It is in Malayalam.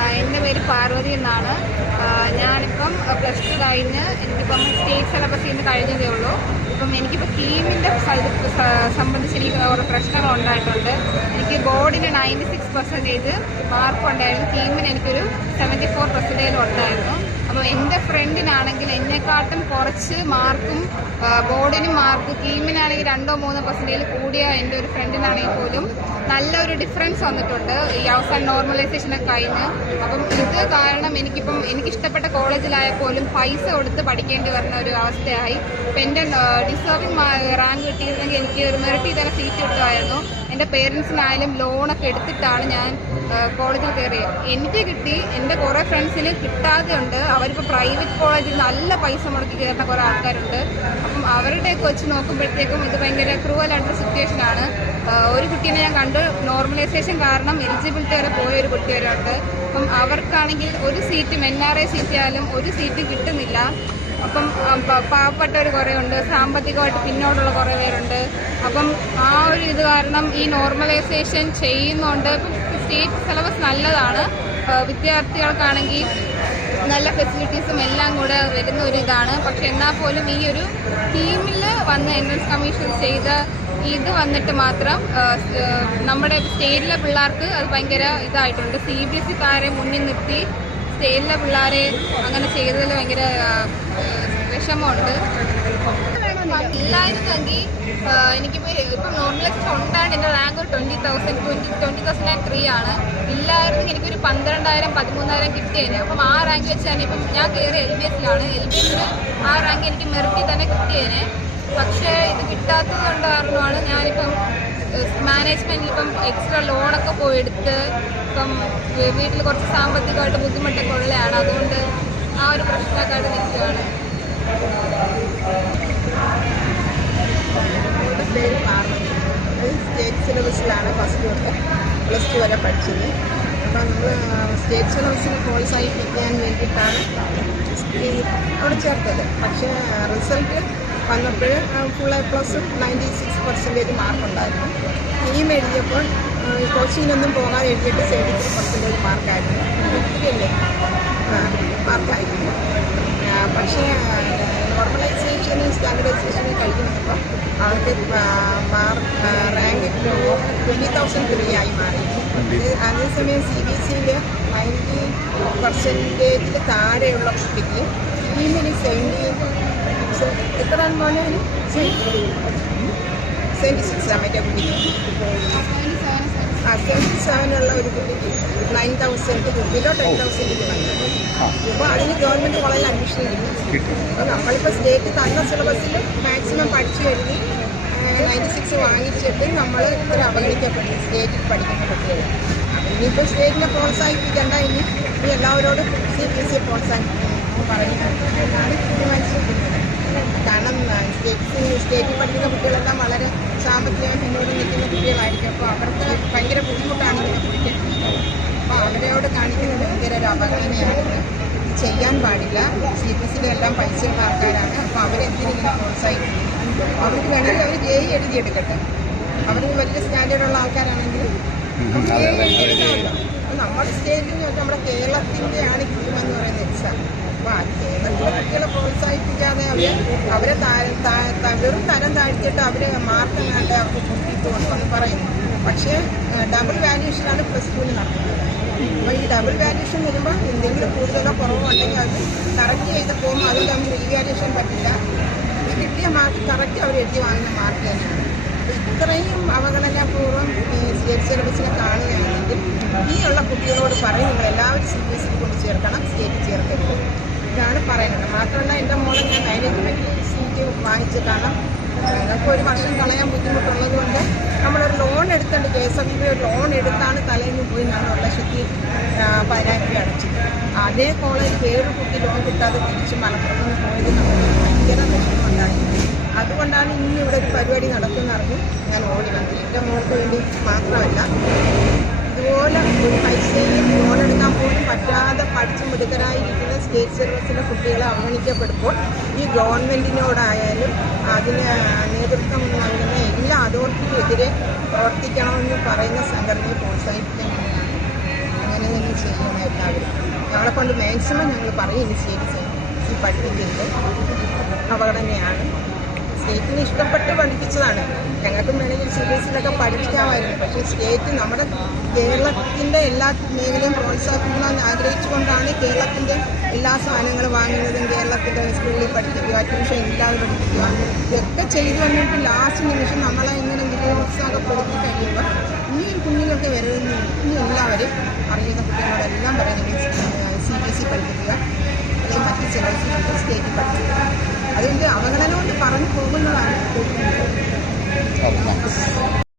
ആ, എന്റെ പേര് പാർവതി എന്നാണ്. ഞാനിപ്പം പ്ലസ് ടു കഴിഞ്ഞ് എനിക്കിപ്പം സ്റ്റേറ്റ് സിലബസിൽ നിന്ന് കഴിഞ്ഞതേ ഉള്ളൂ. ഇപ്പം എനിക്കിപ്പോൾ കീമിന്റെ സംബന്ധിച്ച് എനിക്ക് കുറേ പ്രശ്നങ്ങൾ ഉണ്ടായിട്ടുണ്ട്. എനിക്ക് ബോർഡിന് നയന്റി സിക്സ് പെർസെന്റേജ് മാർക്ക് ഉണ്ടായിരുന്നു. കീമിന് എനിക്കൊരു സെവന്റി ഫോർ പെർസെന്റേജ് ഉണ്ടായിരുന്നു. അപ്പോൾ എന്റെ ഫ്രണ്ടിനാണെങ്കിൽ എന്നെക്കാട്ടും കുറച്ച് മാർക്കും ബോർഡിനും മാർക്ക് കീമിനാണെങ്കിൽ രണ്ടോ മൂന്നോ പെർസെന്റേജ് കൂടിയ എന്റെ ഒരു ഫ്രണ്ടിനാണെങ്കിൽ പോലും നല്ലൊരു ഡിഫറൻസ് വന്നിട്ടുണ്ട്. ഈ അവസാന നോർമലൈസേഷൻ ഒക്കെ കഴിഞ്ഞ്. അപ്പം ഇത് കാരണം എനിക്കിപ്പം എനിക്കിഷ്ടപ്പെട്ട കോളേജിലായാൽ പോലും പൈസ കൊടുത്ത് പഠിക്കേണ്ടി വരുന്ന ഒരു അവസ്ഥയായി. ഇപ്പം എന്റെ ഡിസേർവിംഗ് റാങ്ക് കിട്ടിയിരുന്നെങ്കിൽ എനിക്ക് ഒരു മെറിറ്റ് തന്നെ സീറ്റ് കിട്ടുമായിരുന്നു എന്റെ പേരൻസിനായാലും ലോണൊക്കെ എടുത്തിട്ടാണ് ഞാൻ കോളേജിൽ കയറിയത് എനിക്ക് കിട്ടി എന്റെ കുറേ ഫ്രണ്ട്സിന് കിട്ടാതെ ഉണ്ട് അവരിപ്പോൾ പ്രൈവറ്റ് കോളേജിൽ നല്ല പൈസ മുടക്കി കയറുന്ന കുറേ ആൾക്കാരുണ്ട്. അപ്പം അവരുടെയൊക്കെ വെച്ച് നോക്കുമ്പോഴത്തേക്കും ഇത് ഭയങ്കര ക്രൂവൽ ആയിട്ടൊരു സിറ്റുവേഷൻ ആണ് ഒരു കുട്ടീനെ ഞാൻ കണ്ടു. നോർമലൈസേഷൻ കാരണം എലിജിബിലിറ്റി വരെ പോയ ഒരു കുട്ടി വരെ ഉണ്ട് അപ്പം അവർക്കാണെങ്കിൽ ഒരു സീറ്റും എൻ ആർ ഐ സീറ്റ് ആയാലും ഒരു സീറ്റ് കിട്ടുന്നില്ല. അപ്പം പാവപ്പെട്ടവർ കുറേ ഉണ്ട് സാമ്പത്തികമായിട്ട് പിന്നോട്ടുള്ള കുറേ പേരുണ്ട്. അപ്പം ആ ഒരു ഇത് കാരണം ഈ നോർമലൈസേഷൻ ചെയ്യുന്നുണ്ട് ഇപ്പം സ്റ്റേറ്റ് സിലബസ് നല്ലതാണ്. വിദ്യാർത്ഥികൾക്കാണെങ്കിൽ നല്ല ഫെസിലിറ്റീസും എല്ലാം കൂടെ വരുന്ന ഒരു ഇതാണ്. പക്ഷെ എന്നാൽ പോലും ഈ ഒരു ടീമിൽ വന്ന് എൻട്രൻസ് കമ്മീഷൻ ചെയ്ത ഇത് വന്നിട്ട് മാത്രം നമ്മുടെ സ്റ്റേറ്റിലെ പിള്ളേർക്ക് അത് ഭയങ്കര ഇതായിട്ടുണ്ട്. സി ബി എസ് ഇക്കാരെ മുന്നിൽ നിർത്തി സ്റ്റേറ്റിലെ പിള്ളേരെ അങ്ങനെ ചെയ്തതിൽ ഭയങ്കര വിഷമമുണ്ട്. ഇല്ലായിരുന്നെങ്കിൽ എനിക്കിപ്പോൾ ഇപ്പം നോർമലൈസേഷൻ ഉണ്ടാണ് എന്റെ rank twenty thousand twenty twenty thousand and three ആണ്. ഇല്ലായിരുന്നെങ്കിൽ എനിക്കൊരു പന്ത്രണ്ടായിരം പതിമൂന്നായിരം കിട്ടിയേനെ. അപ്പം ആ റാങ്ക് വെച്ചാണ് ഇപ്പം ഞാൻ കയറി എൽ ബി എസിലാണ് എൽ ബി എസിന് ആ റാങ്ക് എനിക്ക് മെറിറ്റിൽ തന്നെ കിട്ടിയേനെ. പക്ഷേ ഇത് കിട്ടാത്തത് കൊണ്ട് കാരണമാണ് ഞാനിപ്പം മാനേജ്മെന്റിൽ ഇപ്പം എക്സ്ട്രാ ലോണൊക്കെ പോയി എടുത്ത് ഇപ്പം വീട്ടിൽ കുറച്ച് സാമ്പത്തികമായിട്ട് ബുദ്ധിമുട്ടൊക്കെ ഉള്ളതാണ് അതുകൊണ്ട് ആ ഒരു പ്രശ്നമൊക്കെ ആയിട്ട് നിൽക്കുകയാണ് സ്റ്റേറ്റ് സിലബസിലാണ് ഫസ്റ്റ് തൊട്ട് പ്ലസ് ടു വരെ പഠിച്ചത്. അപ്പം നമ്മൾ സ്റ്റേറ്റ് സിലബസിനെ പ്രോത്സാഹിപ്പിക്കാൻ വേണ്ടിയിട്ടാണ് അവിടെ ചേർത്തത്. പക്ഷേ റിസൾട്ട് വന്നപ്പോൾ ഫുൾ എ പ്ലസും നയന്റി സിക്സ് പെർസെന്റേജ് മാർക്കുണ്ടായിരുന്നു ഇനിയും എഴുതിയപ്പോൾ കോച്ചിങ്ങിനൊന്നും പോകാൻ എഴുതിയിട്ട് സെവന്റി ത്രീ പെർസെന്റേജ് മാർക്കായിരുന്നു ഒത്തിരിയല്ലേ മാർക്കായിരുന്നു പക്ഷേ നോർമലൈസേഷനും സ്റ്റാൻഡർഡൈസേഷനും കഴിഞ്ഞപ്പോൾ അവർക്ക് mark rank twenty thousand three ആയി മാറി. അതേസമയം സി ബി എസ് സിയിൽ നയന്റി പെർസെന്റേജിൽ താഴെയുള്ള കുട്ടിക്ക് ടീമിന് സെവന്റി എത്ര മോനെ സെവന്റി സിക്സ് മറ്റേ കുട്ടിക്ക്. ആ സെവന്റി സെവനുള്ള ഒരു കുട്ടിക്ക് nine thousand below ten thousand അപ്പോൾ അതിന് ഗവൺമെന്റ് കോളേജിൽ അഡ്മിഷൻ കിട്ടി. അപ്പോൾ നമ്മളിപ്പോൾ സ്റ്റേറ്റ് തന്ന സിലബസിൽ മാക്സിമം പഠിച്ചു കഴിഞ്ഞ് നയന്റി സിക്സ് വാങ്ങിച്ചിട്ട് നമ്മൾ ഇത്ര അവഗണിക്കപ്പെട്ടു സ്റ്റേറ്റിൽ പഠിക്കുന്ന കുട്ടികൾ ഇനിയിപ്പോൾ സ്റ്റേറ്റിനെ പ്രോത്സാഹിപ്പിക്കേണ്ട ഇനി ഇനി എല്ലാവരോടും സി ബി എസ് സി പ്രോത്സാഹിപ്പിക്കണം പറയുന്നത്. തീരുമാനിച്ചിരിക്കുന്നത്. കാരണം സ്റ്റേറ്റ് സ്റ്റേറ്റിൽ പഠിക്കുന്ന കുട്ടികളെല്ലാം വളരെ സാമ്പത്തികമായി മുന്നോട്ട് നിൽക്കുന്ന കുട്ടികളായിരിക്കും. അപ്പോൾ അവർക്ക് ഭയങ്കര ബുദ്ധിമുട്ടാണ് ഇങ്ങനെ കുടിക്കാൻ അപ്പോൾ അവരോട് കാണിക്കുന്നത് ഭയങ്കര ഒരു അപകടനയാണ് ചെയ്യാൻ പാടില്ല. സി ബി എസിലെ എല്ലാം പൈസയുള്ള ആൾക്കാരാണ്. അപ്പോൾ അവരെന്തിനിങ്ങനെ പ്രോത്സാഹിപ്പിക്കുന്നു അവർക്ക് വേണമെങ്കിൽ അവർ ജെ എഴുതിയെടുക്കട്ടെ അവർ വലിയ സ്റ്റാൻഡേർഡുള്ള ആൾക്കാരാണെങ്കിൽ നമ്മുടെ സ്റ്റേറ്റിൽ നമ്മുടെ കേരളത്തിന്റെയാണ് കീമെന്ന് പറയുന്ന എക്സാം. കുട്ടികളെ പ്രോത്സാഹിപ്പിക്കാതെ അവരെ ത- വെറും തരം താഴ്ത്തിയിട്ട് അവർ മാർക്ക് വേണ്ട അവർക്ക് കുട്ടിയിട്ടു എന്ന് പറയുന്നു. പക്ഷേ ഡബിൾ വാല്യൂഷനാണ് പ്ലസ് ടുവിൽ നടക്കുന്നത്. അപ്പോൾ ഈ ഡബിൾ വാല്യൂഷൻ വരുമ്പോൾ എന്തെങ്കിലും കൂടുതലോ കുറവോ ഉണ്ടെങ്കിൽ അത് കറക്റ്റ് ചെയ്ത് പോകുമ്പോൾ അതിൽ നമുക്ക് റീവാല്യൂഷൻ പറ്റില്ല. ഈ കിട്ടിയ മാർക്ക് കറക്റ്റ് അവർ എഴുതി വാങ്ങുന്ന മാർക്ക് തന്നെയാണ്. ഇത്രയും അവഗണനാപൂർവം ഈ സ്റ്റേറ്റ് സിലബസിനെ കാണുകയാണെങ്കിൽ ഇനിയുള്ള കുട്ടികളോട് പറയും നിങ്ങൾ എല്ലാവരും സി ബി എസ് ഇ കൊണ്ട് ചേർക്കണം സ്റ്റേറ്റ് ചേർക്കരുത്. ഇതാണ് പറയുന്നത്. മാത്രമല്ല എന്റെ മോളെ ഞാൻ മാനേജ്മെന്റ് സീറ്റ് വാങ്ങിച്ച് കാരണം ഞങ്ങൾക്ക് ഒരു വർഷം കളയാൻ ബുദ്ധിമുട്ടുള്ളത് കൊണ്ട് നമ്മളൊരു ലോൺ എടുത്തുണ്ട് കെ എസ് എഫ് ബി ഒരു ലോൺ എടുത്താണ് തലേന്ന് പോയി ആ, പതിനായിരം രൂപ അടച്ചത് അതേ കോളേജ് വേറൊരു കുട്ടി ലോൺ കിട്ടാതെ തിരിച്ച് മലപ്പുറത്ത് നിന്ന് പോയത് നമുക്ക് ഭയങ്കര വിഷമമുണ്ടായി. അതുകൊണ്ടാണ് ഇന്ന് ഇവിടെ ഒരു പരിപാടി നടത്തുന്ന അറിഞ്ഞ് ഞാൻ ഓടി വന്നത്. എന്റെ മോൾക്ക് വേണ്ടി മാത്രമല്ല ഇതുപോലെ ഒരു പൈസയും ലോൺ എടുക്കാൻ പോലും പറ്റാതെ പഠിച്ച് മിടുക്കരായിരിക്കുന്ന സ്റ്റേറ്റ് സർവീസിലെ കുട്ടികളെ അവഗണിക്കപ്പെടുമ്പോൾ ഈ ഗവൺമെന്റിനോടായാലും അതിന് നേതൃത്വം നൽകുന്ന എല്ലാ അതോറിറ്റിക്കെതിരെ പ്രവർത്തിക്കണമെന്ന് പറയുന്ന സംഘടനയെ പ്രോത്സാഹിപ്പിക്കാൻ വേണ്ടിയാണ് അങ്ങനെ ഞങ്ങളെ കൊണ്ട് മാക്സിമം ഞങ്ങൾ പറയും ഇനി ഈ പഠിപ്പിക്കുന്നത് അപകടനെയാണ്. സ്റ്റേറ്റിന് ഇഷ്ടപ്പെട്ട് പഠിപ്പിച്ചതാണ്. ഞങ്ങൾക്കും വേണമെങ്കിൽ സി ബി എസ് സിയിലൊക്കെ പഠിപ്പിക്കാമായിരുന്നു പക്ഷേ സ്റ്റേറ്റ് നമ്മുടെ കേരളത്തിന്റെ എല്ലാ മേഖലയും പ്രോത്സാഹിപ്പിക്കണമെന്ന് ആഗ്രഹിച്ചുകൊണ്ടാണ് കേരളത്തിന്റെ എല്ലാ സാധനങ്ങളും വാങ്ങുന്നതും കേരളത്തിന്റെ സ്കൂളിൽ പഠിപ്പിക്കുക ട്യൂഷൻ ഇല്ലാതെ പഠിപ്പിക്കുക ഇതൊക്കെ ചെയ്തു വന്നിട്ട് ലാസ്റ്റ് നിമിഷം നമ്മളെ ഇങ്ങനെ നിരുത്സാഹപ്പെടുത്തി കഴിയുമ്പോൾ ഒരു കുഞ്ഞുങ്ങൾക്ക് വരുന്ന എല്ലാവരും അറിയുന്ന കുട്ടികളെ